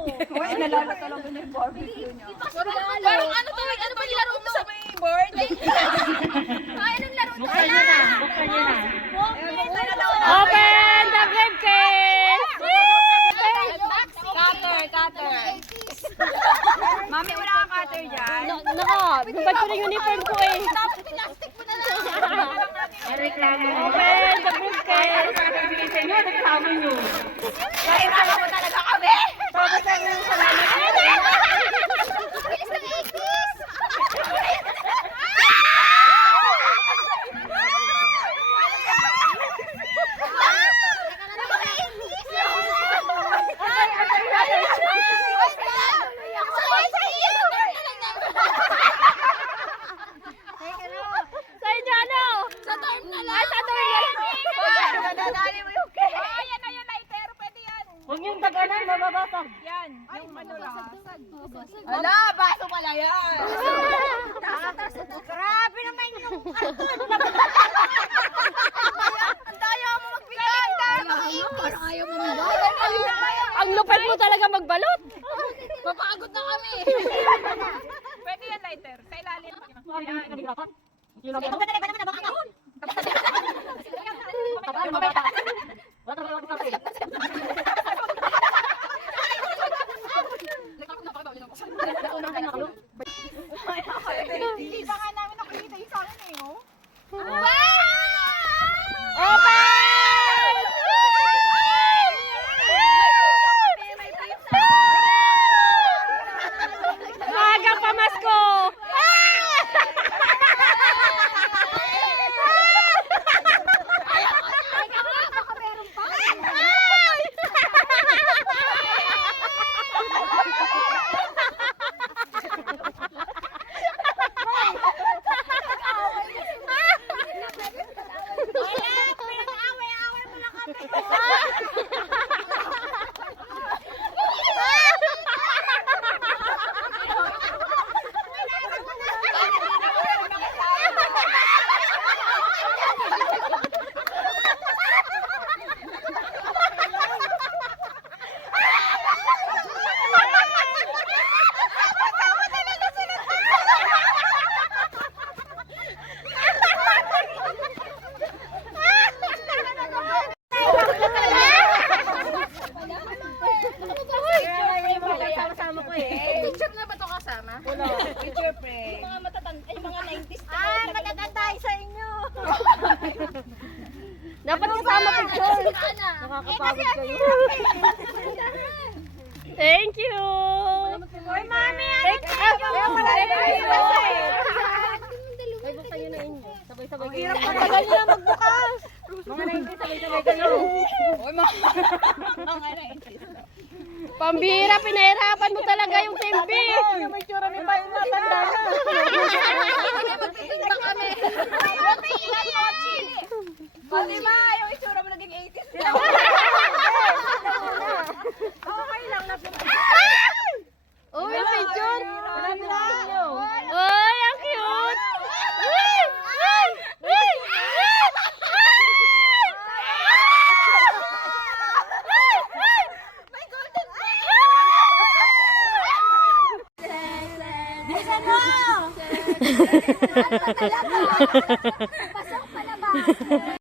Uy, nalala talaga na yung barbecue niya. Parang ano to? Ano ba nilaro mo sa may board? Ay, anong laro to? Buksan niyo na. Buksan niyo na. Open the briefcase! Cutter. Mami, wala kang cutter dyan. Nako, ba't ko na uniform ko eh? Plastic mo na lang. Reklamo mo. Open the briefcase! Sasabihin sa inyo, nagsabi niyo. Ay, wala mo talaga kami. Papasan niyo sa lamin. Bilis ng 80s! Sa inyo ano? Sa turn na lang! Ay, sa turn na lang. Nadadali mo yung cake. Ayan, lighter. Pwede yan. Huwag yung tagalan, mababasag. Yan. Yung ano lang. Ala, baso pala yan. Grabe naman yung karton. Ang daya mo magbigay. Parang ayaw mo mag- Ang lupit mo talaga magbalot. Papagod na kami. Pwede yan, lighter. Sa ilalim. Hindi pa nga namin nakikita yung sa akin eh, oh. Open! Maagang pamasko! Picture na ba ito kasama? Picture frame. Mga matatanda, ay mga 90s. Matatanda sa inyo. Dapat kasama picture. Ana. Nakakapagod kayo. Thank you! Hoy, mami, Thank you! Ay, buksan nyo na inyo. Sabay-sabay kayo. hirap pa tagal nila magbukas. Mga 90, sabay-sabay kayo. Hoy, mga 90s. Pambira, pinahirapan mo talaga yung TV. May tsura ni Paul na tanda na. Magtitinda kami. O, di ba? Yung itsura mo naging 80s na. Okay lang na. Oh, may picture. Marami na inyo. Ay, ang cute. Uy! Uy! Uy! May golden Bilisan mo! Pasok palabas!